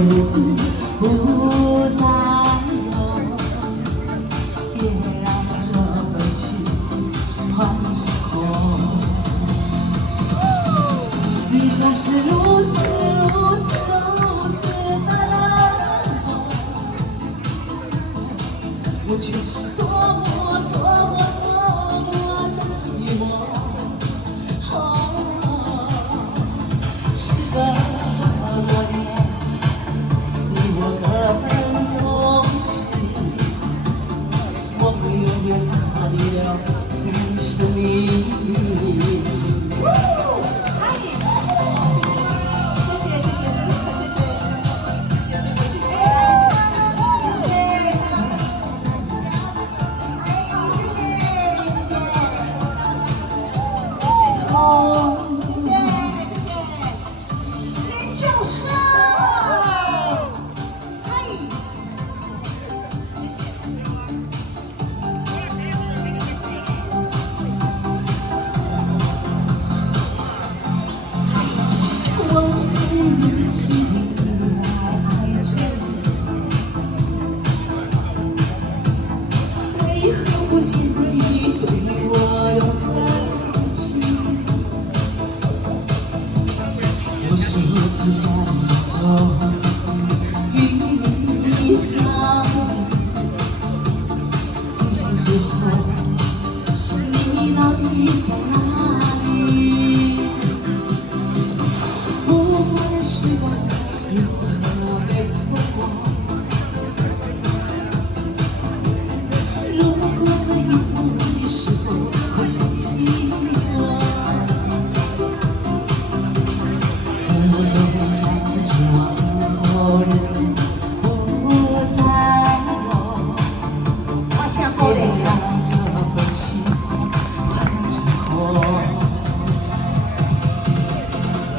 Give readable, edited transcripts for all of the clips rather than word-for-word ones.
日子不再有，别让这份情换成空。你总是如此如此如此的冷漠，我却是多么多么多么的寂寞。时隔多年，你我各分东西，我会永远把你留在生命里。不见你对我有真情，无数次在梦中与你相遇，清醒之后，你到底在哪里？不管时光如何被错过。你是否会想起我？这种感觉，后日子不再有。别将这份情换成空。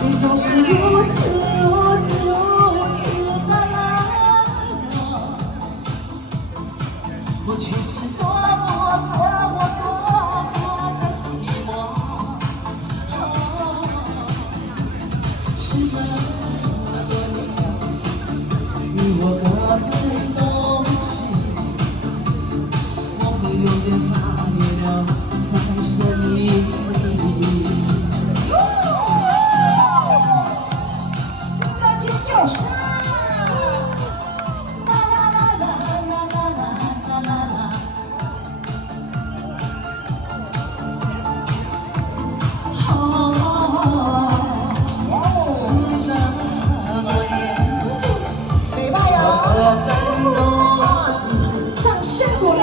你总是如此如此如此的冷漠，我却是多么多么多么的寂寞。时隔多年，你我各分东西，我会永远把你留在生命里。这个歌曲就是。掌声鼓励。